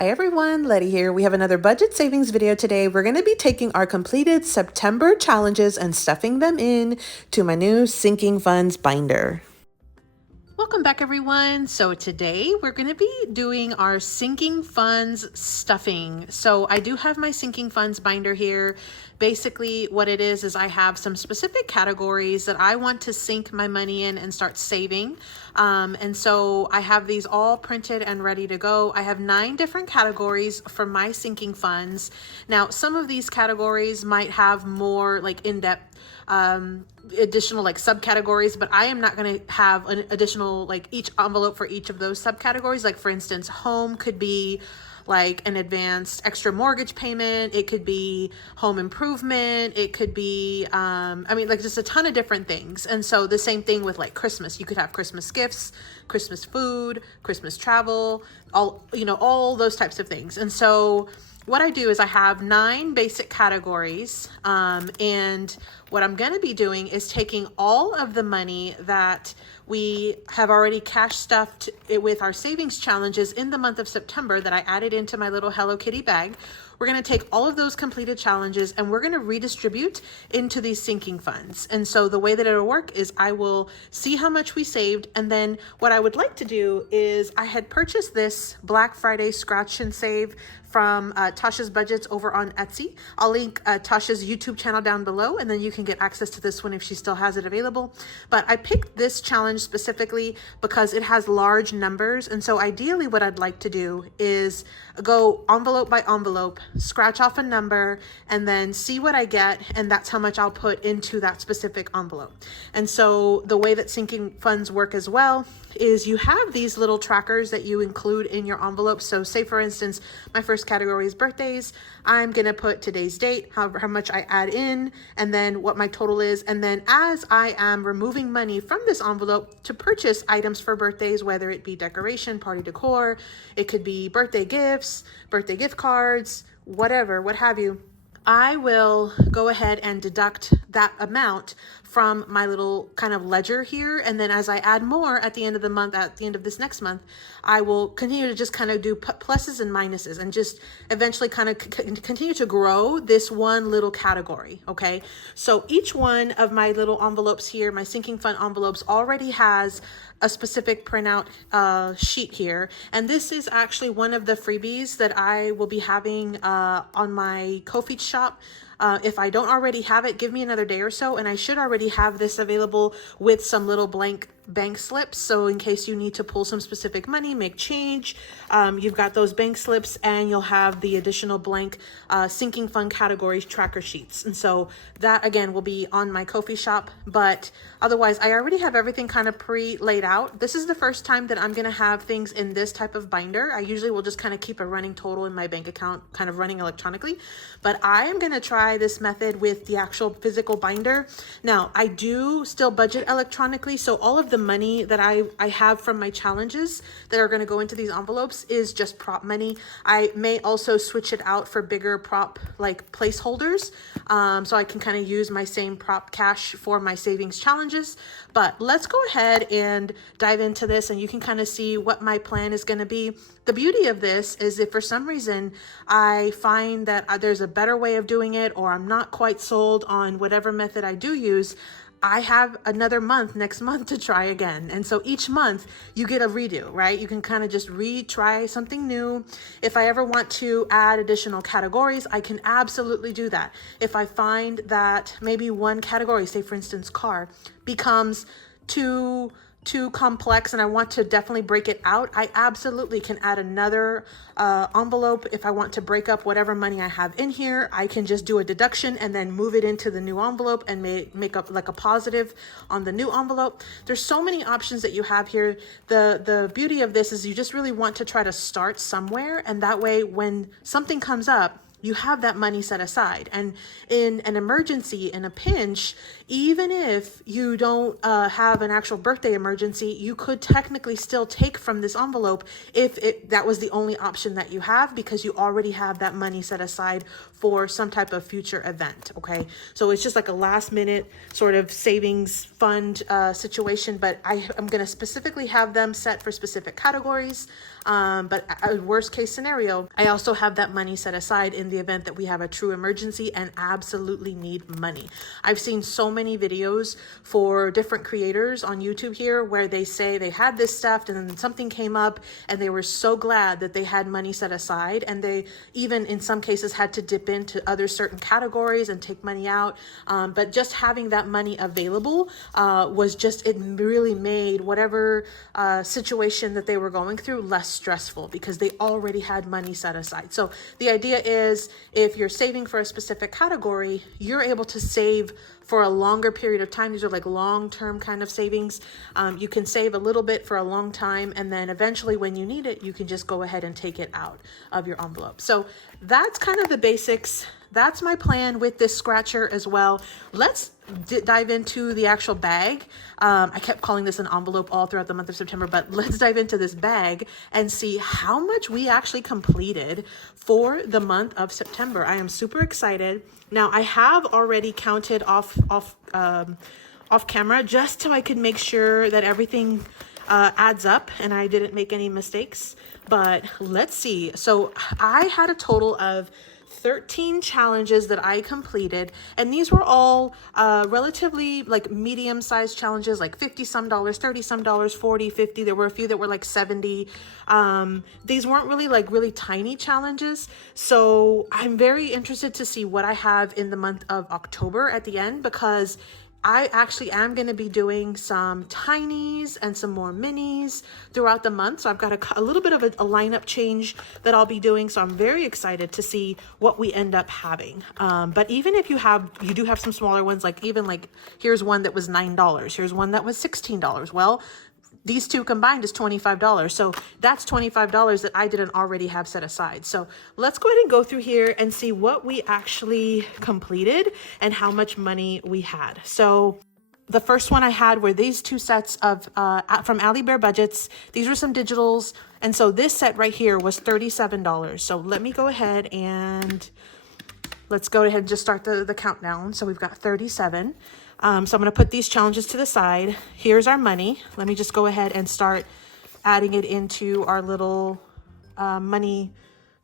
Hi everyone, Letty here. We have another budget savings video today. We're going to be taking our completed September challenges and stuffing them in to my new sinking funds binder. Welcome back everyone. So today we're going to be doing our sinking funds stuffing. So I do have my sinking funds binder here. Basically what it is I have some specific categories that I want to sink my money in and start saving. And so I have these all printed and ready to go. I have 9 different categories for my sinking funds. Now, some of these categories might have more like in-depth additional like subcategories, but I am not going to have an additional like each envelope for each of those subcategories. Like for instance, home could be like an advanced extra mortgage payment. It could be home improvement. It could be, I mean, like just a ton of different things. And so the same thing with like Christmas, you could have Christmas gifts, Christmas food, Christmas travel, all those types of things. And so what I do is I have 9 basic categories, and what I'm going to be doing is taking all of the money that we have already cash stuffed it with our savings challenges in the month of September that I added into my little Hello Kitty bag. We're going to take all of those completed challenges and we're going to redistribute into these sinking funds. And so the way that it'll work is I will see how much we saved. And then what I would like to do is I had purchased this Black Friday scratch and save from Tashas Budgets over on Etsy. I'll link Tasha's YouTube channel down below, and then you can get access to this one if she still has it available. But I picked this challenge specifically because it has large numbers. And so ideally what I'd like to do is go envelope by envelope, scratch off a number, and then see what I get. And that's how much I'll put into that specific envelope. And so the way that sinking funds work as well is you have these little trackers that you include in your envelope. So say for instance, my first category is birthdays. I'm going to put today's date, how much I add in, and then what my total is. And then as I am removing money from this envelope to purchase items for birthdays, whether it be decoration, party decor, it could be birthday gifts, birthday gift cards, whatever, what have you, I will go ahead and deduct that amount from my little kind of ledger here. And then as I add more at the end of the month, at the end of this next month, I will continue to just kind of do pluses and minuses and just eventually kind of continue to grow this one little category. Okay. So each one of my little envelopes here, my sinking fund envelopes already has a specific printout sheet here. And this is actually one of the freebies that I will be having on my Ko-fi shop. If I don't already have it, give me another day or so, and I should already have this available with some little blank bank slips. So in case you need to pull some specific money, make change, you've got those bank slips, and you'll have the additional blank sinking fund categories tracker sheets. And so that again will be on my Ko-fi shop, but otherwise I already have everything kind of pre-laid out. This is the first time that I'm going to have things in this type of binder. I usually will just kind of keep a running total in my bank account, kind of running electronically, but I am going to try this method with the actual physical binder. Now I do still budget electronically, so all of the money that I have from my challenges that are going to go into these envelopes is just prop money. I may also switch it out for bigger prop like placeholders, so I can kind of use my same prop cash for my savings challenges. But let's go ahead and dive into this, and you can kind of see what my plan is going to be. The beauty of this is if for some reason I find that there's a better way of doing it, or I'm not quite sold on whatever method I do use, I have another month next month to try again. And so each month you get a redo, right? You can kind of just retry something new. If I ever want to add additional categories, I can absolutely do that. If I find that maybe one category, say for instance, car, becomes too complex and I want to definitely break it out, I absolutely can add another envelope. If I want to break up whatever money I have in here, I can just do a deduction and then move it into the new envelope and make up like a positive on the new envelope. There's so many options that you have here. The beauty of this is you just really want to try to start somewhere, and that way when something comes up, you have that money set aside. And in an emergency, in a pinch, even if you don't have an actual birthday emergency, you could technically still take from this envelope if that was the only option that you have, because you already have that money set aside for some type of future event. Okay, so it's just like a last minute sort of savings fund situation, but I'm going to specifically have them set for specific categories. But a worst case scenario, I also have that money set aside in the event that we have a true emergency and absolutely need money. I've seen so many videos for different creators on YouTube here where they say they had this stuff and then something came up and they were so glad that they had money set aside, and they even in some cases had to dip into other certain categories and take money out. But just having that money available was just, it really made whatever situation that they were going through less stressful because they already had money set aside. So the idea is if you're saving for a specific category, you're able to save for a longer period of time. These are like long-term kind of savings. You can save a little bit for a long time, and then eventually when you need it, you can just go ahead and take it out of your envelope. So that's kind of the basics. That's my plan with this scratcher as well. Let's dive into the actual bag. I kept calling this an envelope all throughout the month of September, but let's dive into this bag and see how much we actually completed for the month of September. I am super excited. Now I have already counted off camera just so I could make sure that everything adds up and I didn't make any mistakes, but let's see. So I had a total of 13 challenges that I completed, and these were all relatively like medium-sized challenges, like $50 some, $30 some, $40, $50. There were a few that were like 70. These weren't really like really tiny challenges. So I'm very interested to see what I have in the month of October at the end, because I actually am going to be doing some tinies and some more minis throughout the month. So I've got a little bit of a lineup change that I'll be doing. So I'm very excited to see what we end up having. But even if you do have some smaller ones, like even like here's one that was $9. Here's one that was $16. Well, these two combined is $25. So that's $25 that I didn't already have set aside. So let's go ahead and go through here and see what we actually completed and how much money we had. So the first one I had were these two sets of from Alibear Budgets. These were some digitals. And so this set right here was $37. So let me go ahead and let's go ahead and just start the countdown. So we've got 37. So I'm going to put these challenges to the side. Here's our money. Let me just go ahead and start adding it into our little money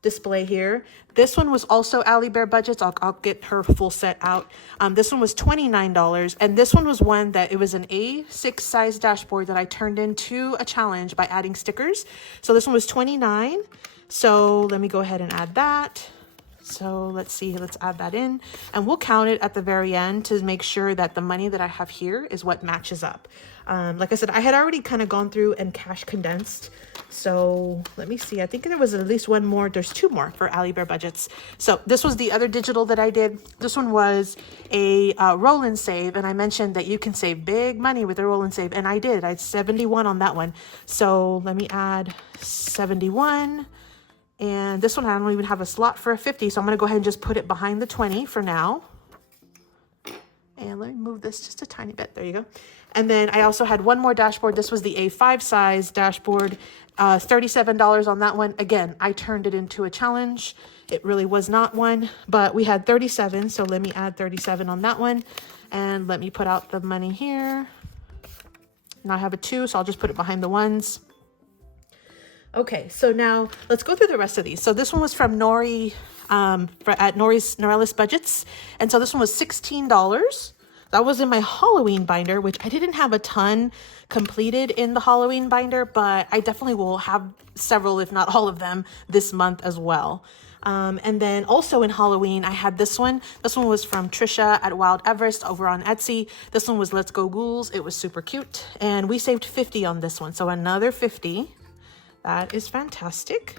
display here. This one was also Alibear Budgets. I'll get her full set out. This one was $29. And this one was one that it was an A6 size dashboard that I turned into a challenge by adding stickers. So this one was $29. So let me go ahead and add that. So let's see, let's add that in and we'll count it at the very end to make sure that the money that I have here is what matches up. Like I said, I had already kind of gone through and cash condensed. So let me see, I think there was at least one more. There's two more for Alibear Budgets. So this was the other digital that I did. This one was a roll and save. And I mentioned that you can save big money with a roll and save. And I did, I had 71 on that one. So let me add 71. And this one, I don't even have a slot for a 50. So I'm going to go ahead and just put it behind the 20 for now. And let me move this just a tiny bit. There you go. And then I also had one more dashboard. This was the A5 size dashboard, $37 on that one. Again, I turned it into a challenge. It really was not one, but we had 37. So let me add 37 on that one. And let me put out the money here. Now I have a 2, so I'll just put it behind the ones. Okay, so now let's go through the rest of these. So this one was from Norelis Budgets. And so this one was $16. That was in my Halloween binder, which I didn't have a ton completed in the Halloween binder, but I definitely will have several, if not all of them, this month as well. And then also in Halloween, I had this one. This one was from Trisha at Wild Everest over on Etsy. This one was Let's Go Ghouls. It was super cute. And we saved 50 on this one. So another 50. That is fantastic.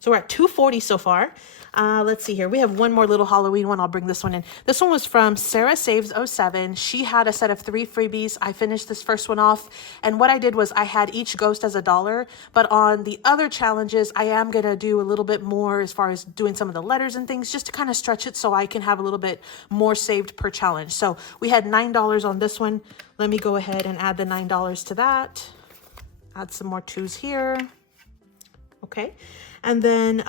So we're at 240 so far. Let's see here. We have one more little Halloween one. I'll bring this one in. This one was from SarahSaves07. She had a set of 3 freebies. I finished this first one off. And what I did was I had each ghost as $1. But on the other challenges, I am going to do a little bit more as far as doing some of the letters and things just to kind of stretch it so I can have a little bit more saved per challenge. So we had $9 on this one. Let me go ahead and add the $9 to that. Add some more 2s here. Okay. And then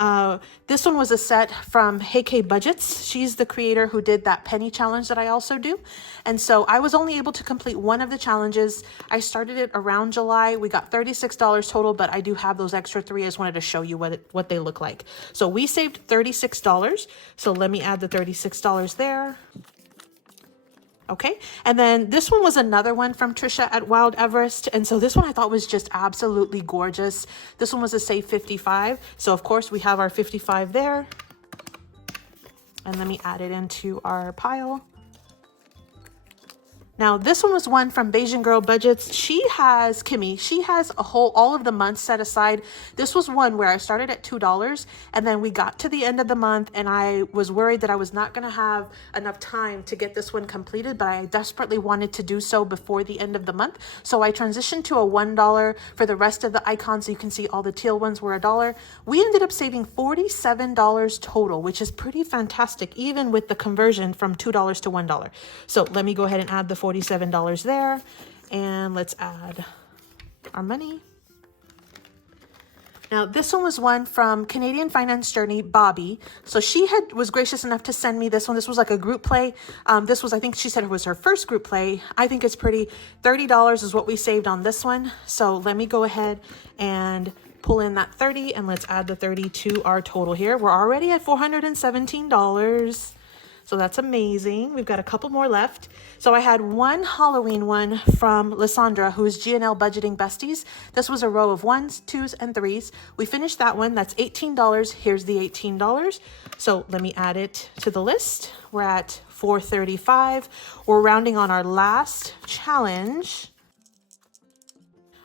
this one was a set from AK Budgets. She's the creator who did that penny challenge that I also do. And so I was only able to complete one of the challenges. I started it around July. We got $36 total, but I do have those extra 3. I just wanted to show you what they look like. So we saved $36. So let me add the $36 there. Okay, and then this one was another one from Trisha at Wild Everest. And so this one I thought was just absolutely gorgeous. This one was a save 55. So of course we have our 55 there. And let me add it into our pile. Now, this one was one from Bajan Girl Budgets. Kimmy, she has all of the months set aside. This was one where I started at $2 and then we got to the end of the month and I was worried that I was not going to have enough time to get this one completed, but I desperately wanted to do so before the end of the month. So I transitioned to a $1 for the rest of the icons. So you can see all the teal ones were $1. We ended up saving $47 total, which is pretty fantastic, even with the conversion from $2 to $1. So let me go ahead and add the $47 there, and let's add our money. Now, this one was one from Canadian Finance Journey, Bobby. So she was gracious enough to send me this one. This was like a group play. This was, I think she said it was her first group play. I think it's pretty. $30 is what we saved on this one. So let me go ahead and pull in that 30 and let's add the 30 to our total here. We're already at $417. So that's amazing. We've got a couple more left. So I had one Halloween one from Lysandra, who's G&L Budgeting Besties. This was a row of 1s, 2s, and 3s. We finished that one. That's $18. Here's the $18. So let me add it to the list. We're at $435. We're rounding on our last challenge.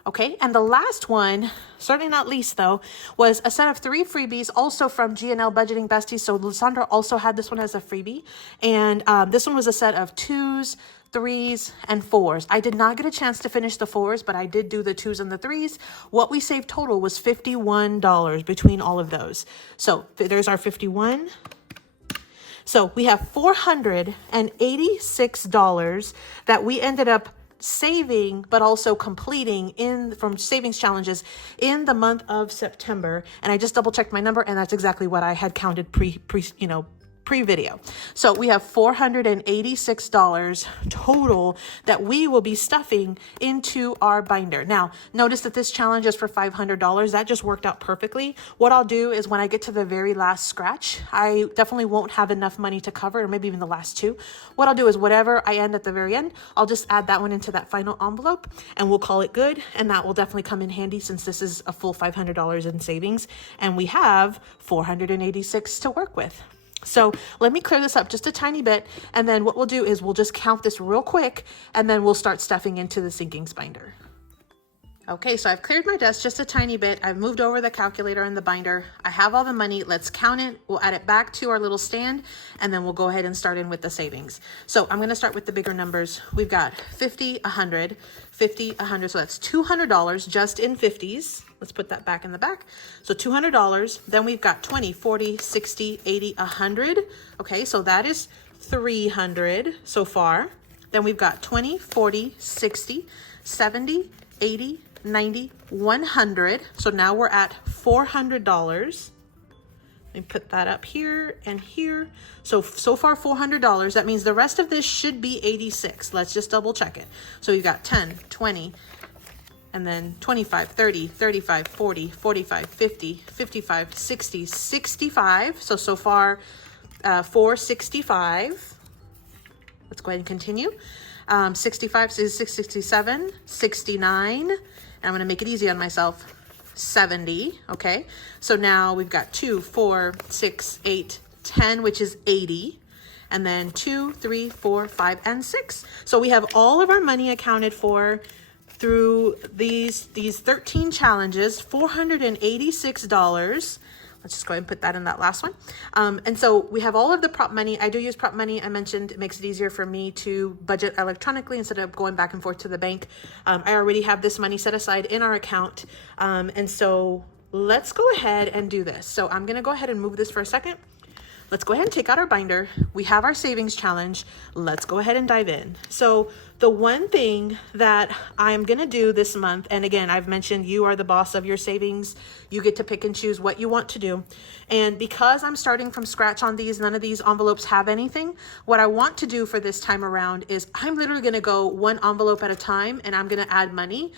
Okay, and the last one, certainly not least though, was a set of 3 freebies, also from G&L Budgeting Besties. So Lysandra also had this one as a freebie. And this one was a set of 2s, 3s, and 4s. I did not get a chance to finish the 4s, but I did do the 2s and the 3s. What we saved total was $51 between all of those. So there's our 51. So we have $486 that we ended up saving, but also completing from savings challenges in the month of September. And I just double checked my number, and that's exactly what I had counted pre-video. So we have $486 total that we will be stuffing into our binder. Now, notice that this challenge is for $500. That just worked out perfectly. What I'll do is when I get to the very last scratch, I definitely won't have enough money to cover, or maybe even the last 2. What I'll do is whatever I end at the very end, I'll just add that one into that final envelope and we'll call it good. And that will definitely come in handy since this is a full $500 in savings and we have $486 to work with. So let me clear this up just a tiny bit, and then what we'll do is we'll just count this real quick, and then we'll start stuffing into the sinkings binder. Okay, so I've cleared my desk just a tiny bit. I've moved over the calculator and the binder. I have all the money. Let's count it. We'll add it back to our little stand, and then we'll go ahead and start in with the savings. So I'm going to start with the bigger numbers. We've got 50, 100, 50, 100. So that's $200 just in 50s. Let's put that back in the back. So $200. Then we've got 20, 40, 60, 80, 100. Okay, so that is 300 so far. Then we've got 20, 40, 60, 70, 80, 90, 100. So now we're at $400. Let me put that up here and here. So far $400. That means the rest of this should be 86. Let's just double check it. So we've got 10, 20, and then 25, 30, 35, 40, 45, 50, 55, 60, 65. So far 465. Let's go ahead and continue. 65, 66, 67, 69. And I'm going to make it easy on myself. 70. Okay. So now we've got 2, 4, 6, 8, 10, which is 80. And then 2, 3, 4, 5, and 6. So we have all of our money accounted for through these 13 challenges, $486. Let's just go ahead and put that in that last one. And so we have all of the prop money. I do use prop money. I mentioned it makes it easier for me to budget electronically instead of going back and forth to the bank. I already have this money set aside in our account. And so let's go ahead and do this. So I'm going to go ahead and move this for a second. Let's go ahead and take out our binder. We have our savings challenge. Let's go ahead and dive in. So The one thing that I'm gonna do this month, and again, I've mentioned you are the boss of your savings. You get to pick and choose what you want to do. And because I'm starting from scratch on these, none of these envelopes have anything. What I want to do for this time around is I'm literally gonna go one envelope at a time, and I'm gonna add money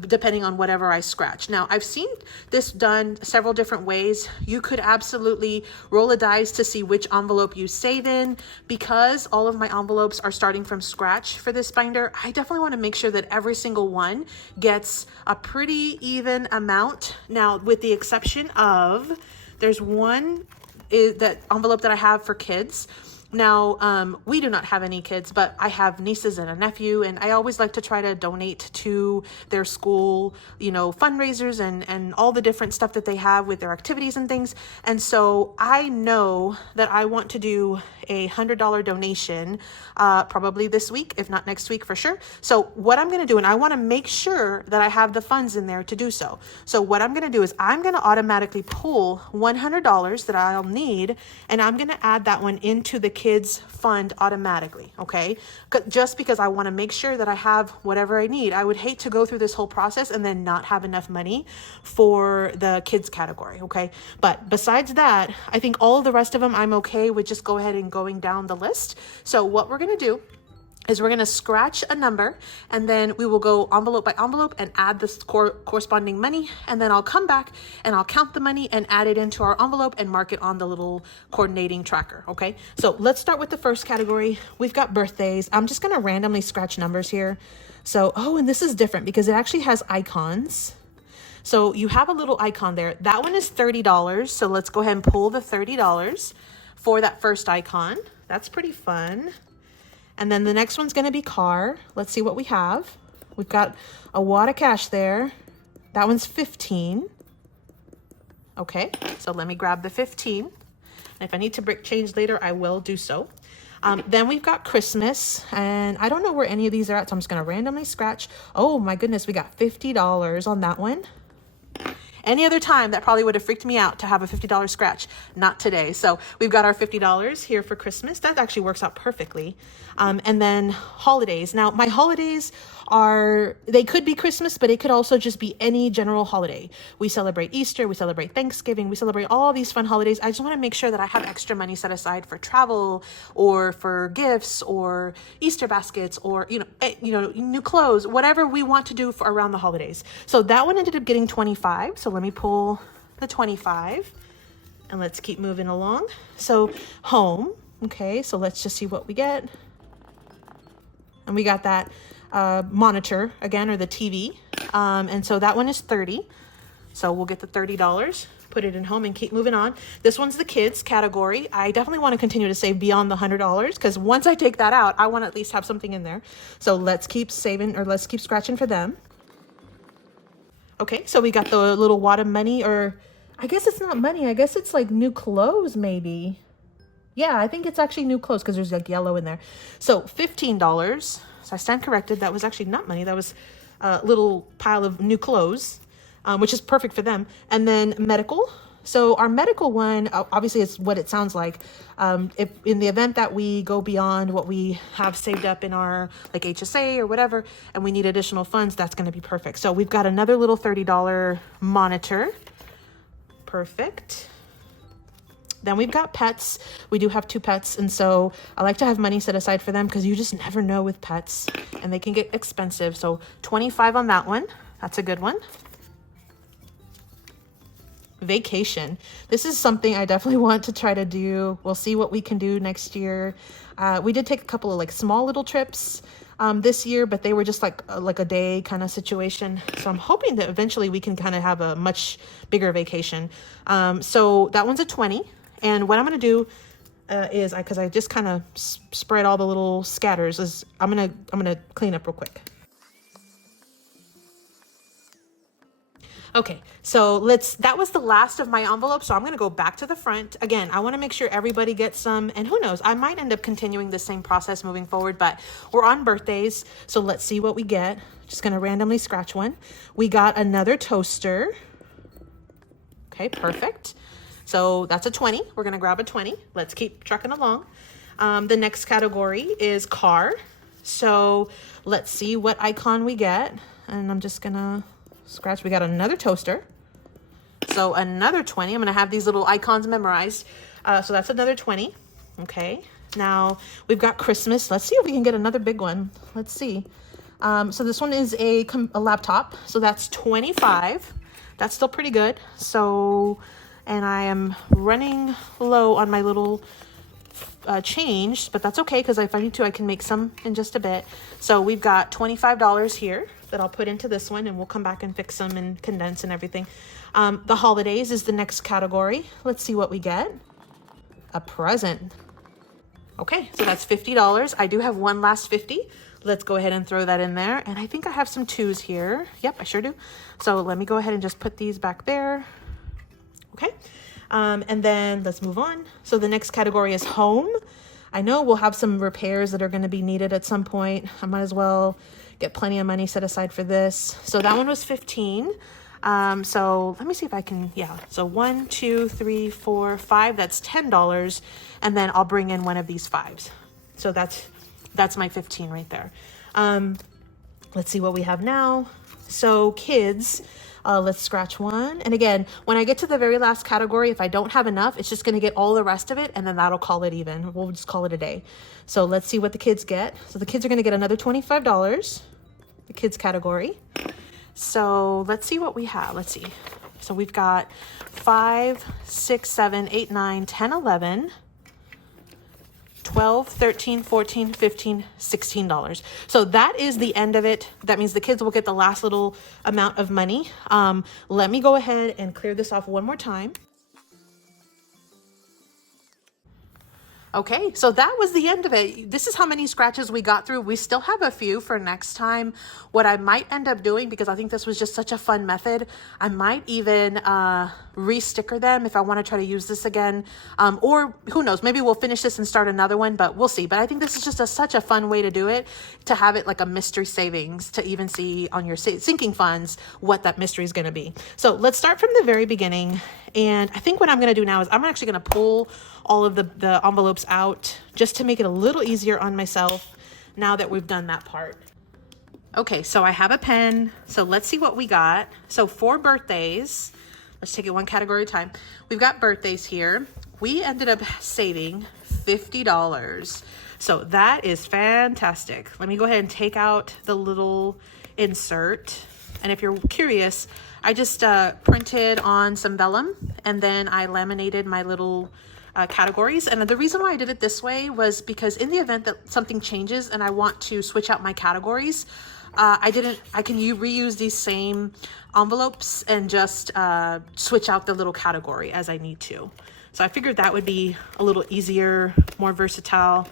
depending on whatever I scratch. Now, I've seen this done several different ways. You could absolutely roll a dice to see which envelope you save in. Because all of my envelopes are starting from scratch for this binder, I definitely want to make sure that every single one gets a pretty even amount. Now, with the exception of, there's one is that envelope that I have for kids. Now, we do not have any kids, but I have nieces and a nephew, and I always like to try to donate to their school, you know, fundraisers and all the different stuff that they have with their activities and things. And so I know that I want to do a $100 donation, probably this week, if not next week for sure. So what I'm going to do, and I want to make sure that I have the funds in there to do so. So what I'm going to do is I'm going to automatically pull $100 that I'll need, and I'm going to add that one into the kids fund automatically. Okay. Just because I want to make sure that I have whatever I need. I would hate to go through this whole process and then not have enough money for the kids category. Okay. But besides that, I think all of the rest of them, I'm okay with just go ahead and going down the list. So what we're going to do is we're going to scratch a number, and then we will go envelope by envelope and add the corresponding money. And then I'll come back and I'll count the money and add it into our envelope and mark it on the little coordinating tracker. Okay. So let's start with the first category. We've got birthdays. I'm just going to randomly scratch numbers here. So, oh, and this is different because it actually has icons. So you have a little icon there. That one is $30. So let's go ahead and pull the $30 for that first icon. That's pretty fun. And then the next one's going to be car. Let's see what we have. We've got a wad of cash there. That one's 15. Okay, so let me grab the 15. And if I need to break change later, I will do so. Then we've got Christmas, and I don't know where any of these are at, so I'm just going to randomly scratch. Oh my goodness, we got $50 on that one. Any other time, that probably would have freaked me out to have a $50 scratch. Not today. So we've got our $50 here for Christmas. That actually works out perfectly. And then holidays. Now, my holidays they could be Christmas, but it could also just be any general holiday. We celebrate Easter, we celebrate Thanksgiving, we celebrate all these fun holidays. I just want to make sure that I have extra money set aside for travel or for gifts or Easter baskets or, new clothes, whatever we want to do for around the holidays. So that one ended up getting 25. So let me pull the 25 and let's keep moving along. So home. Okay. So let's just see what we get. And we got that monitor again, or the TV. And so that one is 30. So we'll get the $30, put it in home and keep moving on. This one's the kids category. I definitely want to continue to save beyond the $100 because once I take that out, I want to at least have something in there. So let's keep saving, or let's keep scratching for them. Okay, so we got the little wad of money, or I guess it's not money. I guess it's like new clothes maybe. Yeah, I think it's actually new clothes because there's like yellow in there. So $15. So I stand corrected. That was actually not money. That was a little pile of new clothes, which is perfect for them. And then medical. So our medical one, obviously it's what it sounds like. If in the event that we go beyond what we have saved up in our like HSA or whatever, and we need additional funds, that's going to be perfect. So we've got another little $30 monitor. Perfect. Then we've got pets. We do have 2 pets. And so I like to have money set aside for them because you just never know with pets and they can get expensive. So 25 on that one. That's a good one. Vacation. This is something I definitely want to try to do. We'll see what we can do next year. We did take a couple of like small little trips this year, but they were just like a day kind of situation. So I'm hoping that eventually we can kind of have a much bigger vacation. So that one's a 20. And what I'm going to do is because I just kind of spread all the little scatters, is I'm going to clean up real quick. Okay, so that was the last of my envelope. So I'm going to go back to the front. Again, I want to make sure everybody gets some, and who knows, I might end up continuing the same process moving forward, but we're on birthdays. So let's see what we get. Just going to randomly scratch one. We got another toaster. Okay, perfect. So that's a 20. We're going to grab a 20. Let's keep trucking along. The next category is car. So let's see what icon we get. And I'm just gonna scratch. We got another toaster. So another 20. I'm gonna have these little icons memorized. So that's another 20. Okay. Now we've got Christmas. Let's see if we can get another big one. Let's see. So this one is a laptop. So that's 25. That's still pretty good. So, and I am running low on my little change, but that's okay, because if I need to, I can make some in just a bit. So we've got $25 here that I'll put into this one, and we'll come back and fix them and condense and everything. The holidays is the next category. Let's see what we get. A present. Okay, so that's $50. I do have one last 50. Let's go ahead and throw that in there. And I think I have some 2s here. Yep, I sure do. So let me go ahead and just put these back there. Okay. And then let's move on. So the next category is home. I know we'll have some repairs that are going to be needed at some point. I might as well get plenty of money set aside for this. So that one was 15. So let me see if I can, yeah. So 1, 2, 3, 4, 5, that's $10. And then I'll bring in one of these 5s. So that's my 15 right there. Let's see what we have now. So kids, let's scratch one. And again, when I get to the very last category, if I don't have enough, it's just going to get all the rest of it, and then that'll call it even. We'll just call it a day. So let's see what the kids get. So the kids are going to get another $25, the kids category. So let's see what we have. Let's see. So we've got 5, 6, 7, 8, 9, 10, 11, 12, 13, 14, 15, $16. So that is the end of it. That means the kids will get the last little amount of money. Let me go ahead and clear this off one more time. Okay, so that was the end of it. This is how many scratches we got through. We still have a few for next time. What I might end up doing, because I think this was just such a fun method, I might even re-sticker them if I want to try to use this again. Or who knows, maybe we'll finish this and start another one, but we'll see. But I think this is just such a fun way to do it, to have it like a mystery savings, to even see on your sinking funds what that mystery is going to be. So let's start from the very beginning. And I think what I'm going to do now is I'm actually going to pull all of the envelopes out just to make it a little easier on myself now that we've done that part. Okay, so I have a pen. So let's see what we got. So for birthdays, let's take it one category at a time. We've got birthdays here. We ended up saving $50. So that is fantastic. Let me go ahead and take out the little insert. And if you're curious, I just printed on some vellum, and then I laminated my little categories. And the reason why I did it this way was because in the event that something changes and I want to switch out my categories, I can reuse these same envelopes and just switch out the little category as I need to. So I figured that would be a little easier, more versatile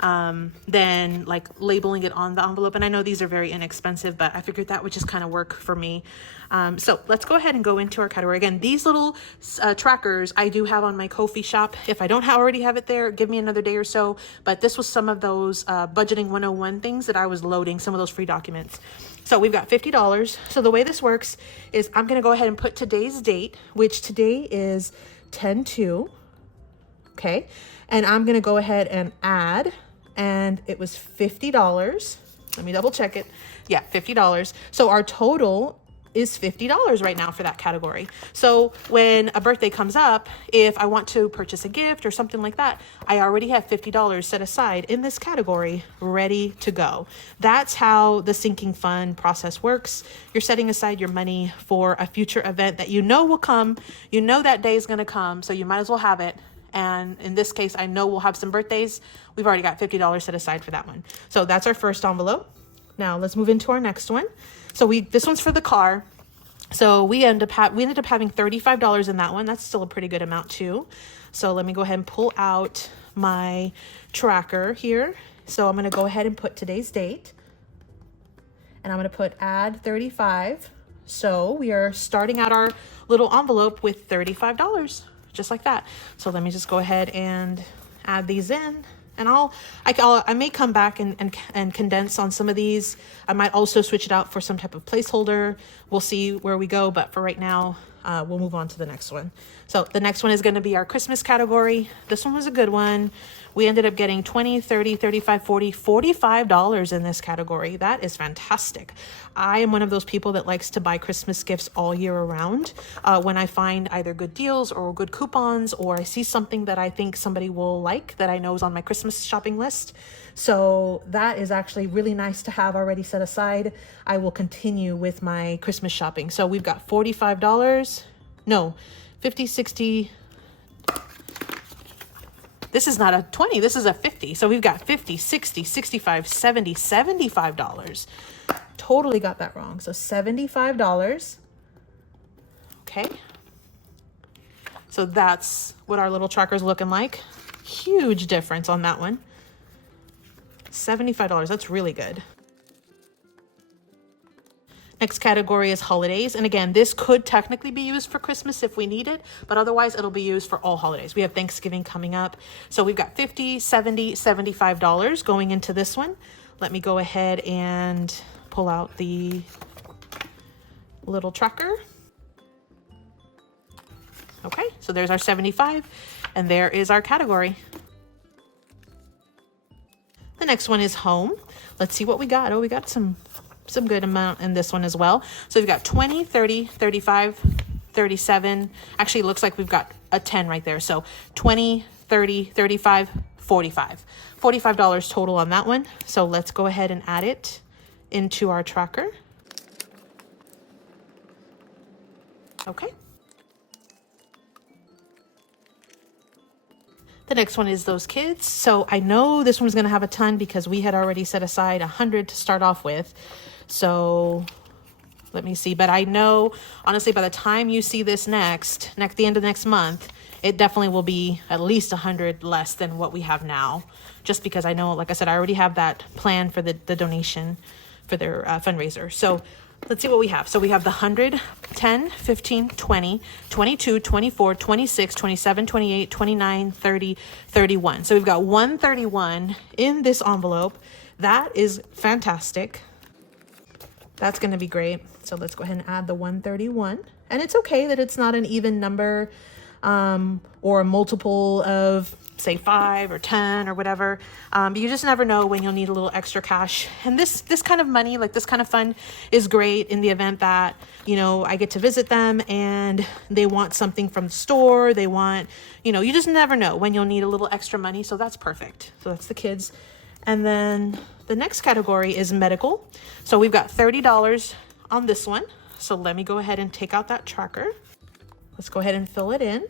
than like labeling it on the envelope. And I know these are very inexpensive, but I figured that would just kind of work for me. So let's go ahead and go into our category. Again, these little trackers I do have on my Ko-fi shop. If I don't already have it there, give me another day or so. But this was some of those budgeting 101 things that I was loading, some of those free documents. So we've got $50. So the way this works is I'm going to go ahead and put today's date, which today is 10/2. Okay. And I'm going to go ahead and add, and it was $50. Let me double check it. Yeah, $50. So our total is $50 right now for that category. So when a birthday comes up, if I want to purchase a gift or something like that, I already have $50 set aside in this category ready to go. That's how the sinking fund process works. You're setting aside your money for a future event that you know will come. You know that day is going to come, so you might as well have it. And in this case, I know we'll have some birthdays. We've already got $50 set aside for that one. So that's our first envelope. Now let's move into our next one. So this one's for the car. So we ended up having $35 in that one. That's still a pretty good amount too. So let me go ahead and pull out my tracker here. So I'm going to go ahead and put today's date, and I'm going to put add 35. So we are starting out our little envelope with $35. Just like that. So let me just go ahead and add these in, and I may come back and condense on some of these. I might also switch it out for some type of placeholder. We'll see where we go, but for right now, we'll move on to the next one. So the next one is going to be our Christmas category. This one was a good one. We ended up getting $20, $30, $35, $40, $45 in this category. That is fantastic. I am one of those people that likes to buy Christmas gifts all year around. When I find either good deals or good coupons, or I see something that I think somebody will like that I know is on my Christmas shopping list. So that is actually really nice to have already set aside. I will continue with my Christmas shopping. So we've got $45, no, 50, 60. This is not a 20, this is a 50. So we've got 50, 60, 65, 70, $75. Totally got that wrong. So $75. Okay. So that's what our little tracker's looking like. Huge difference on that one. $75, that's really good. Next category is holidays. And again, this could technically be used for Christmas if we need it, but otherwise it'll be used for all holidays. We have Thanksgiving coming up. So we've got $50, $70, $75 going into this one. Let me go ahead and pull out the little tracker. Okay, so there's our 75 and there is our category. The next one is home. Let's see what we got. Oh, we got some good amount in this one as well. So we've got 20, 30, 35, 37. Actually, it looks like we've got a 10 right there. So 20, 30, 35, 45. $45 total on that one. So let's go ahead and add it into our tracker. Okay. The next one is those kids. So I know this one's going to have a ton because we had already set aside 100 to start off with. So let me see. But I know, honestly, by the time you see this next the end of next month, it definitely will be at least 100 less than what we have now. Just because I know, like I said, I already have that plan for the donation for their fundraiser. So let's see what we have. So we have the 100, 10, 15, 20, 22, 24, 26, 27, 28, 29, 30, 31. So we've got 131 in this envelope. That is fantastic. That's going to be great. So let's go ahead and add the 131. And it's okay that it's not an even number or a multiple of, say, 5 or 10 or whatever. You just never know when you'll need a little extra cash. And this kind of money, like this kind of fund, is great in the event that, you know, I get to visit them and they want something from the store. They want, you know, you just never know when you'll need a little extra money. So that's perfect. So that's the kids. And then the next category is medical. So we've got $30 on this one. So let me go ahead and take out that tracker. Let's go ahead and fill it in.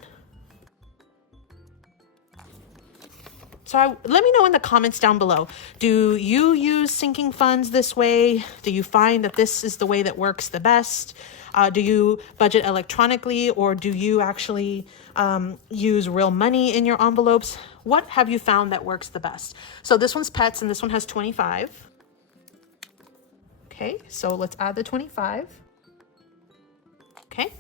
So let me know in the comments down below. Do you use sinking funds this way? Do you find that this is the way that works the best? Do you budget electronically, or do you actually use real money in your envelopes? What have you found that works the best? So this one's pets and this one has 25. Okay, so let's add the 25. Okay.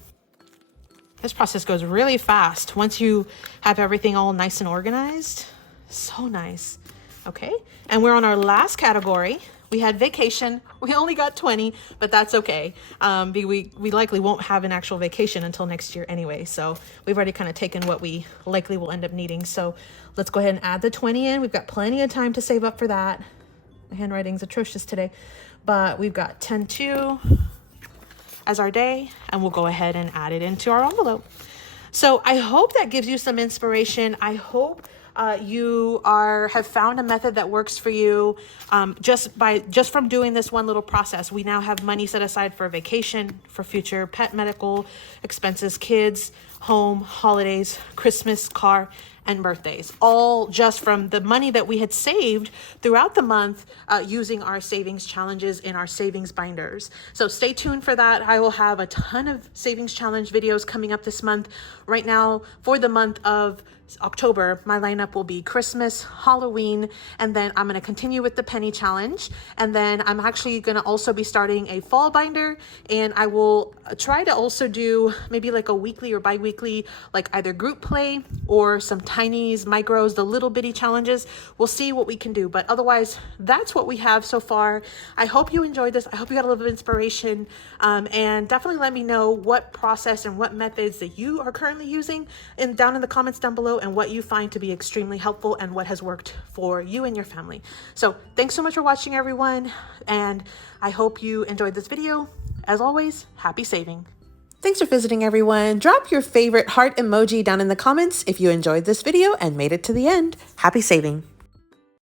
This process goes really fast once you have everything all nice and organized. So nice. Okay, and we're on our last category. We had vacation. We only got 20, but that's okay. We likely won't have an actual vacation until next year anyway. So we've already kind of taken what we likely will end up needing. So let's go ahead and add the 20 in. We've got plenty of time to save up for that. My handwriting's atrocious today, but we've got 10/2 as our day, and we'll go ahead and add it into our envelope. So I hope that gives you some inspiration. I hope you have found a method that works for you. Just from doing this one little process, we now have money set aside for vacation, for future pet medical expenses, kids, home, holidays, Christmas, car, and birthdays, all just from the money that we had saved throughout the month using our savings challenges in our savings binders. So stay tuned for that. I will have a ton of savings challenge videos coming up this month. Right now, for the month of October, my lineup will be Christmas, Halloween, and then I'm going to continue with the penny challenge. And then I'm actually going to also be starting a fall binder, and I will try to also do maybe like a weekly or bi-weekly, like either group play or some tinies, micros, the little bitty challenges. We'll see what we can do. But otherwise, that's what we have so far. I hope you enjoyed this. I hope you got a little bit of inspiration, and definitely let me know what process and what methods that you are currently using down in the comments down below, and what you find to be extremely helpful and what has worked for you and your family. So thanks so much for watching, everyone, and I hope you enjoyed this video. As always, happy saving. Thanks for visiting, everyone. Drop your favorite heart emoji down in the comments if you enjoyed this video and made it to the end. Happy saving.